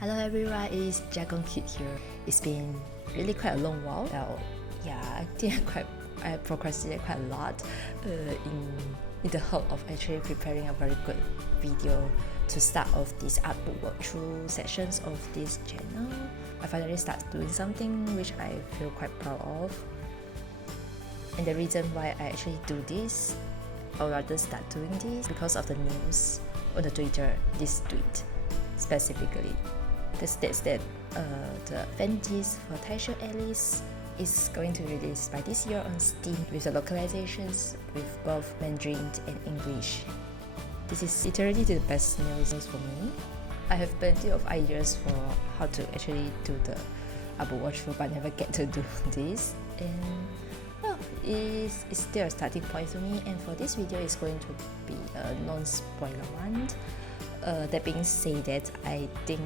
Hello everyone, it's Jagon Kid here. It's been really quite a long while. Well, yeah, I think I procrastinated quite a lot in the hope of actually preparing a very good video to start off these artbook walkthrough sessions of this channel. I finally started doing something which I feel quite proud of. And the reason why I actually do this, or rather start doing this, because of the news on the Twitter, this tweet specifically. That states that the fandisk for Taisho Alice is going to release by this year on Steam with the localizations with both Mandarin and English. This is literally the best news for me. I have plenty of ideas for how to actually do the Artbook walkthrough, but never get to do this. And well, it's still a starting point for me, and for this video it's going to be a non-spoiler one. That being said, I think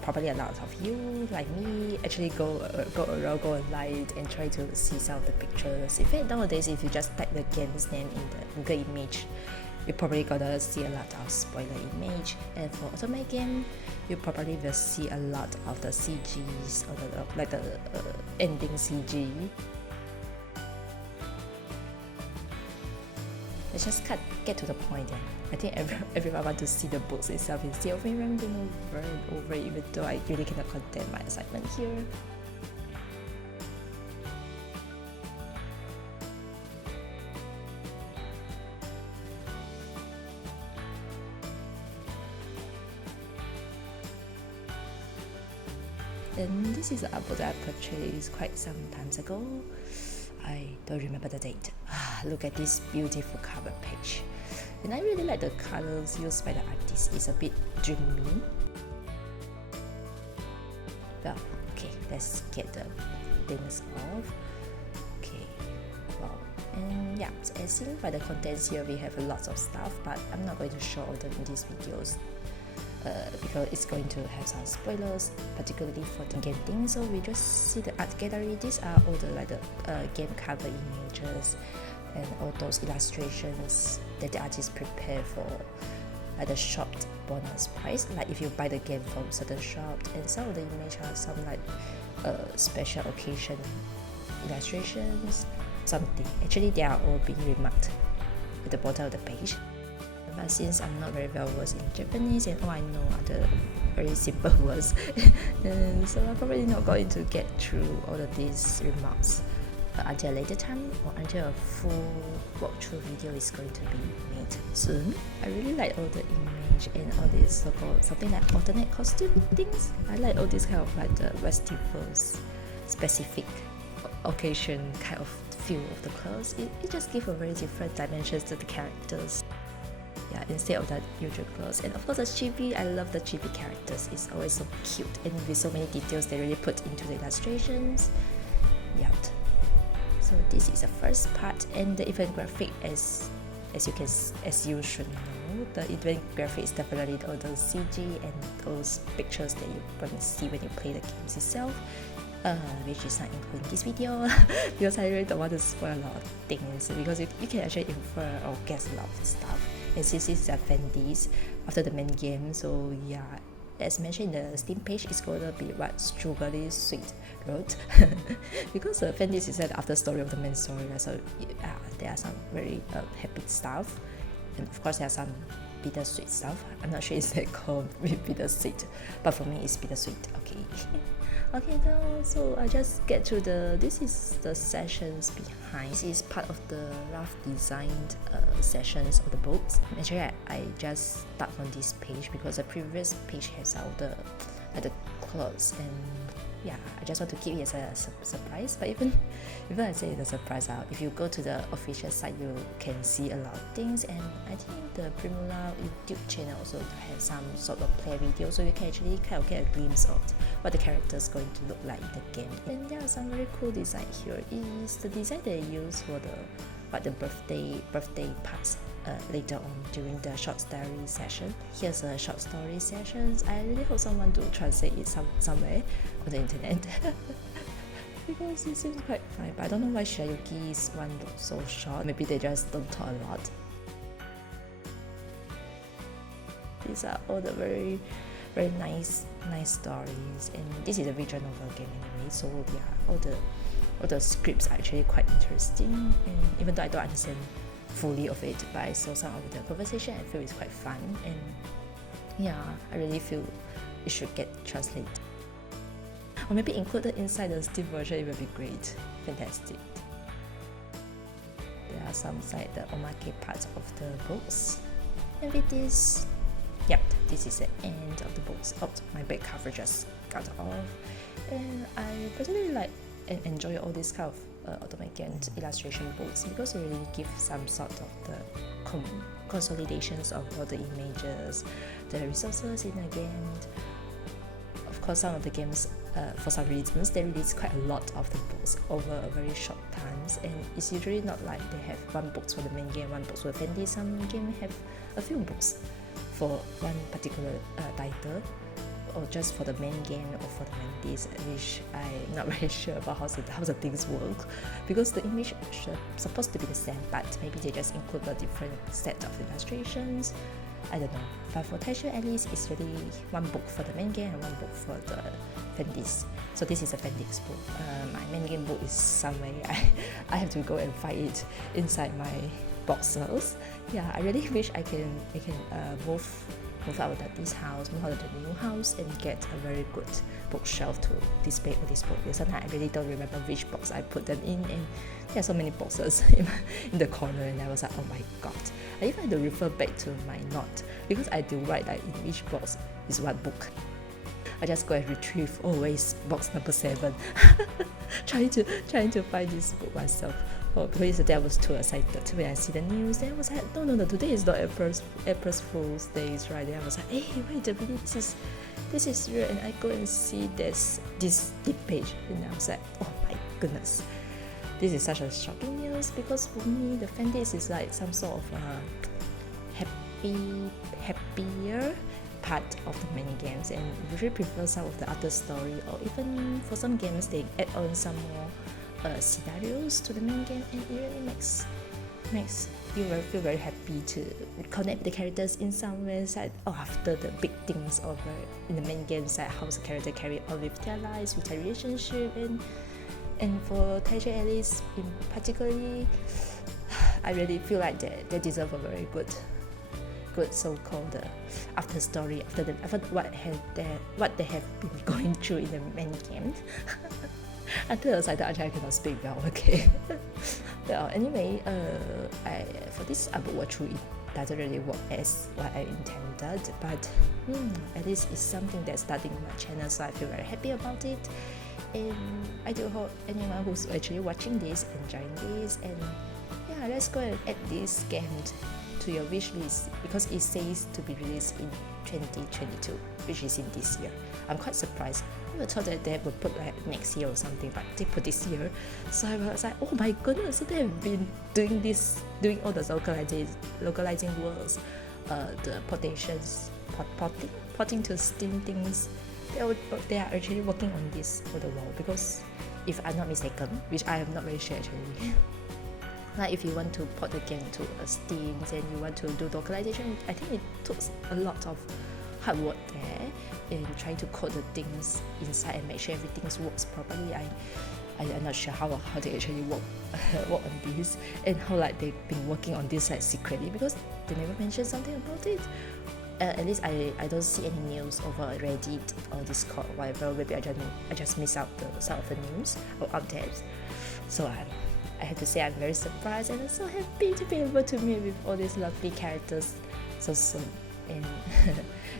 probably a lot of you, like me, actually go around, go online and try to see some of the pictures. In fact, nowadays, if you just type the game's name in the Google image, you probably gonna see a lot of spoiler image. And for automate game, you probably will see a lot of the CGs or the ending CG. Let's just get to the point then. I think everyone wants to see the books itself instead of me rambling over and over, even though I really cannot contain my excitement here. And this is an artbook that I purchased quite some time ago. I don't remember the date. Look at this beautiful cover page. And I really like the colors used by the artist. It's a bit dreamy. Well, okay, let's get the things off. Okay, wow. And yeah, as seen by the contents here, we have lots of stuff, but I'm not going to show all them in these videos. Because it's going to have some spoilers, particularly for the game thing. So we just see the art gallery. These are all the game cover images and all those illustrations that the artist prepared for the shopped bonus price. Like if you buy the game from certain shops, and some of the images are some like special occasion illustrations, something. Actually, they are all being remarked at the bottom of the page. But since I'm not very well versed in Japanese and all I know are the very simple words, and so I'm probably not going to get through all of these remarks until a later time, or until a full walkthrough video is going to be made soon. I really like all the image and all these so-called something like alternate costume things. I like all these kind of like the festivals specific occasion kind of feel of the clothes. It just gives a very different dimensions to the characters. Yeah, instead of the usual clothes. And of course the chibi, I love the chibi characters. It's always so cute and with so many details they really put into the illustrations. Yeah. So this is the first part, and the event graphic as you should know, the event graphic is definitely all those CG and those pictures that you're going to see when you play the games itself. Which is not including this video because I really don't want to spoil a lot of things, because you can actually infer or guess a lot of stuff. And since it's a fandisk after the main game, so yeah, as mentioned in the Steam page, it's going to be what Strawberry Sweet wrote because the fandisk is the after story of the main story, so there are some very happy stuff, and of course there are some bittersweet stuff. I'm not sure it's called bittersweet, but for me it's bittersweet. Okay. Okay, now so I just get to this is the sessions behind. This is part of the rough designed sessions of the books. Actually, I just start on this page because the previous page has all the clothes, and yeah, I just want to keep it as a surprise. But even I say it's a surprise, if you go to the official site, you can see a lot of things. And I think the Primula YouTube channel also has some sort of play video, so you can actually kind of get a glimpse of what the character is going to look like in the game. And there are some very cool design here. It is the design they use for the birthday parts later on during the short story session. Here's a short story sessions. I really hope someone to translate it somewhere on the internet because it seems quite fun. But I don't know why Shirayuki's one looks so short. Maybe they just don't talk a lot. These are all the very nice nice stories, and this is a visual novel game anyway, so yeah, all the scripts are actually quite interesting, and even though I don't understand fully of it, but I saw some of the conversation, I feel it's quite fun, and yeah, I really feel it should get translated. Or maybe included inside the Steam version, it would be great. Fantastic. There are some like the omake parts of the books. And with this, yep, this is the end of the books. Oh, my back cover just got off. And I personally like and enjoy all these kind of automated illustration books because it really gives some sort of the consolidations of all the images, the resources in a game. Of course, some of the games, for some reasons, they release quite a lot of the books over a very short times, and it's usually not like they have one book for the main game, one book for the fandisk. Some games have a few books for one particular title, or just for the main game or for the fandisk, which I'm not very sure about how the things work, because the image is supposed to be the same, but maybe they just include a different set of illustrations. I don't know, but for Taisho at least it's really one book for the main game and one book for the fandisk. So this is a fandisk book. My main game book is somewhere. I have to go and find it inside my boxes. Yeah, I really wish I can move out of this house, move out of the new house, and get a very good bookshelf to display all these books. Because sometimes I really don't remember which box I put them in, and there are so many boxes in the corner, and I was like, oh my god. I even had to refer back to my note because I do write like in each box is one book. I just go and retrieve always box number 7, trying to find this book myself. Oh, because yesterday I was too excited when I see the news. Then I was like, no, today is not April Fool's Day, right? Then I was like, hey, wait a minute, this is real, and I go and see this page, and I was like, oh my goodness. This is such a shocking news because for me, the fandisk is like some sort of happier part of the mini games, and usually prefer some of the other story, or even for some games they add on some more scenarios to the main game, and it really makes you feel very happy to connect the characters in some ways. Like, after the big things over in the main games, like how the character carry on with their lives, with their relationship, and for Taisho at least in particularly, I really feel like they deserve a very good so-called after story after what they have been going through in the main game. Until I was like, actually I cannot speak well, okay. Well, anyway, for this Artbook walkthrough, it doesn't really work as what I intended, but at least it's something that's starting my channel, so I feel very happy about it. And I do hope anyone who's actually watching this enjoying this, and yeah, let's go and add this game to your wish list because it says to be released in 2022, which is in this year. I'm quite surprised. I would have thought that they would put like next year or something, but they put this year. So I was like, oh my goodness, so they have been doing all the localizing words, the porting to Steam things. They are actually working on this for the while, because if I'm not mistaken, which I am not very sure actually, like if you want to port the game to a Steam and you want to do localization, I think it took a lot of hard work there in trying to code the things inside and make sure everything works properly. I'm not sure how they actually work on this, and how like they've been working on this like secretly, because they never mentioned something about it. At least I don't see any news over Reddit or Discord or whatever. Maybe I just miss out some of the news or updates. So I have to say I'm very surprised, and I'm so happy to be able to meet with all these lovely characters so soon. And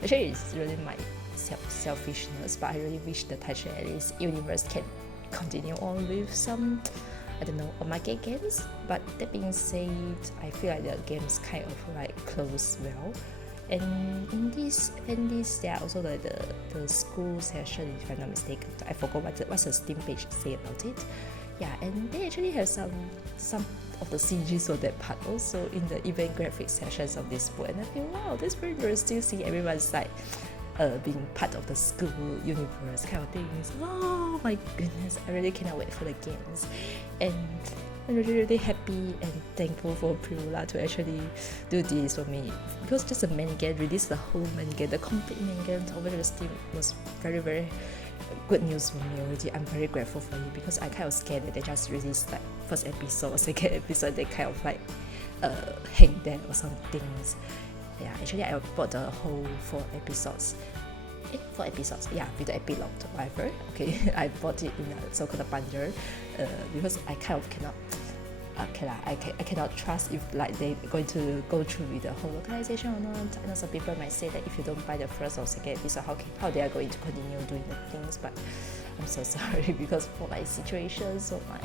actually it's really my selfishness, but I really wish the Taisho at least universe can continue on with some, I don't know, omake games. But that being said, I feel like the games kind of like close well. And in this there are also the school session, if I'm not mistaken. I forgot what's the Steam page say about it. Yeah, and they actually have some of the CGs for that part also in the event graphic sessions of this book, and I feel wow, that's very interesting seeing everyone's like being part of the school universe kind of things. Oh my goodness, I really cannot wait for the games. And I'm really happy and thankful for Pirula to actually do this for me, because just the main game, release the whole main game, the complete main game over the Steam was very good news for me already. I'm very grateful for it, because I kind of scared that they just released like first episode or second episode, they kind of like hang there or some things. Yeah, actually I bought the whole 4 episodes, yeah, with the epilogue or whatever. Okay, I bought it in a so-called bundle because I kind of cannot I cannot trust if like they're going to go through with the whole localization or not. I know some people might say that if you don't buy the first or second episode, how they are going to continue doing the things, but I'm so sorry, because for my situation, so my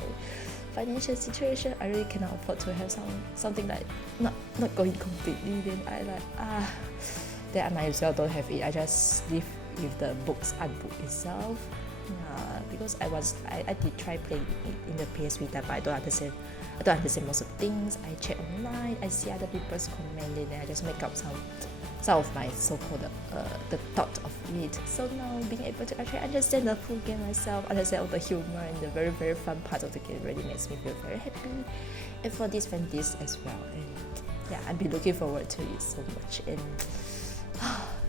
financial situation, I really cannot afford to have something like not going completely. Then I like then I might as well don't have it. I just live with the Artbook itself. Because I did try playing it in the PS Vita, but I don't understand most of the things. I check online, I see other people's comment, and I just make up some of my so-called the thought of it. So now being able to actually understand the full game myself, understand all the humor and the very fun part of the game really makes me feel very happy. And for this fandisk as well, and yeah, I've been looking forward to it so much, and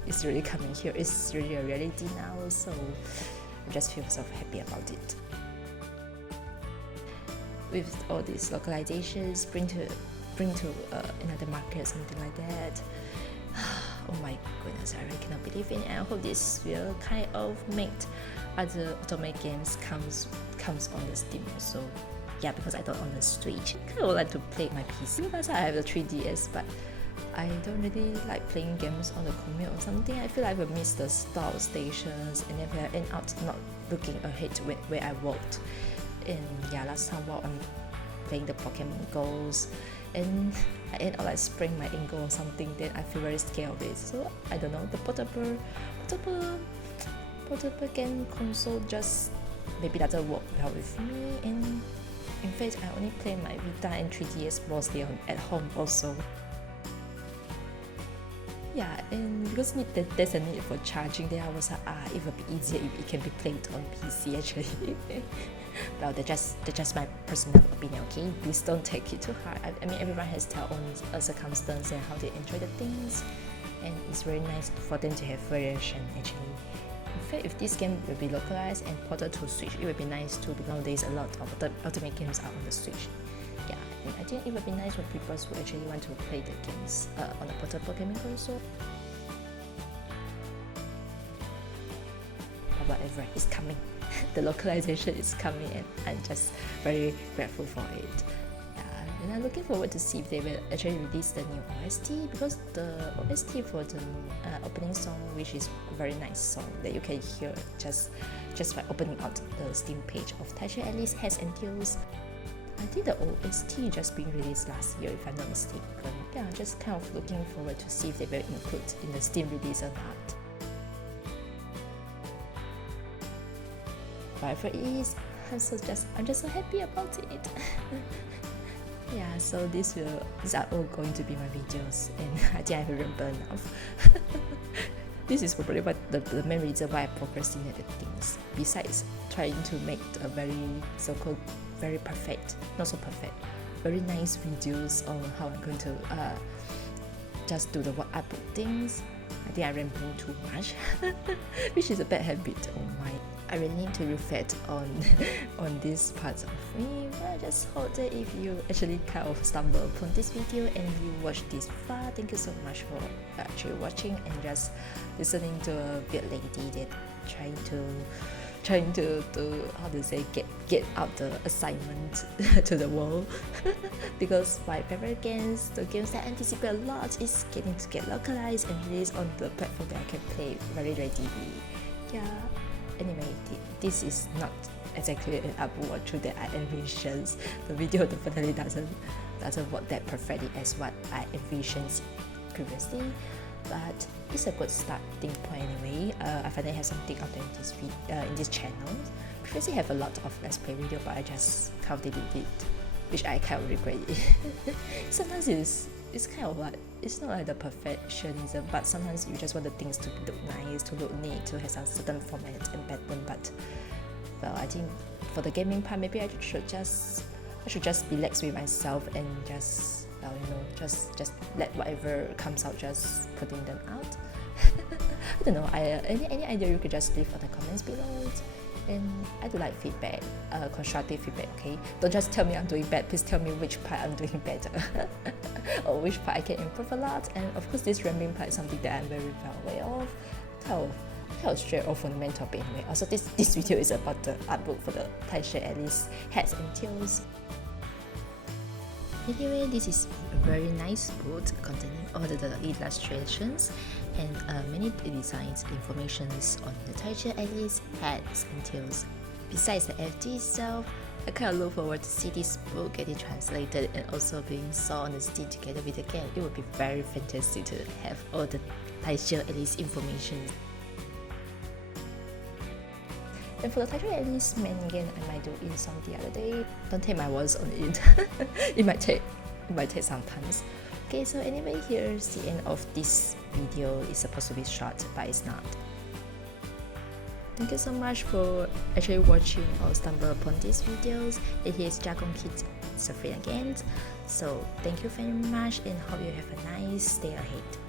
it's really coming here. It's really a reality now, so I just feel so happy about it. With all these localizations, bring to another market, something like that. Oh my goodness, I really cannot believe it. And I hope this will kind of make other automate games comes on the Steam. So yeah, because I don't own a Switch, I kind of would like to play my PC, because I have a 3DS, but I don't really like playing games on the commute or something. I feel like I will miss the stop stations, and then I end up not looking ahead to where I walked. And yeah, last time while I'm playing the Pokemon Go's, and I end up like spraining my ankle or something, then I feel very scared of it. So I don't know, the portable game console just maybe doesn't work well with me. And in fact, I only play my Vita and 3DS mostly at home also. Yeah, and because there's a need for charging, then I was like, it would be easier if it can be played on PC actually. Well, that's just my personal opinion, okay? Please don't take it too hard. I mean, everyone has their own circumstance and how they enjoy the things, and it's very nice for them to have variation actually. In fact, if this game will be localized and ported to Switch, it would be nice too, because nowadays a lot of the ultimate games are on the Switch. Yeah, and I think it would be nice for people who actually want to play the games on a portable gaming console. But whatever, it's coming. The localization is coming, and I'm just very grateful for it. Yeah, and I'm looking forward to see if they will actually release the new OST, because the OST for the opening song, which is a very nice song that you can hear just by opening out the Steam page of Taisho, at least has and tails. I think the OST just being released last year, if I'm not mistaken. Yeah, just kind of looking forward to see if they will include in the Steam release or not. Whatever it is, I'm just so happy about it. Yeah, so these are all going to be my videos, and I think I have remembered enough. This is probably the main reason why I procrastinated things, besides trying to make a very so-called very perfect, not so perfect, very nice videos on how I'm going to just do the Artbook things. I think I ramble too much, which is a bad habit on my. I really need to reflect on these parts of me. But I just hope that if you actually kind of stumble upon this video and you watch this far, thank you so much for actually watching and just listening to a weird lady that trying to how to say get out the assignment to the world. Because my favorite games, the games that I anticipate a lot, is getting to get localized and released on the platform that I can play very readily. Yeah. Anyway, this is not exactly an Artbook walkthrough that I envisioned. The video definitely doesn't work that perfectly as what I envisioned previously, but it's a good starting point anyway. I finally have something out there in this channel. Previously have a lot of let's play video, but I just kind of deleted it, which I kind of regret it. Sometimes it's kind of like, it's not like the perfectionism, but sometimes you just want the things to look nice, to look neat, to have some certain format and pattern. But well, I think for the gaming part, maybe I should just I should just relax with myself and just just let whatever comes out, just putting them out. I don't know. Any idea you could just leave on the comments below. And I do like feedback, constructive feedback. Okay, don't just tell me I'm doing bad. Please tell me which part I'm doing better, or which part I can improve a lot. And of course, this rambling part is something that I'm very well aware of. How straight off on the main topic anyway. Also, this video is about the art book for the Taisho Alice hats and tails. Anyway, this is a very nice book containing all the illustrations and many designs informations on the Taisho Alice hats and tails. Besides the FD itself, I kind of look forward to see this book getting translated and also being sold on the Steam together with the game. It would be very fantastic to have all the Taisho Alice information. And for the Taisho Alice main game, I might do it some the other day. Don't take my words on it. it might take some time. Okay, so anyway, here's the end of this video. It's supposed to be short, but it's not. Thank you so much for actually watching or stumble upon these videos. It is Jargon Kids Safri again. So thank you very much and hope you have a nice day ahead.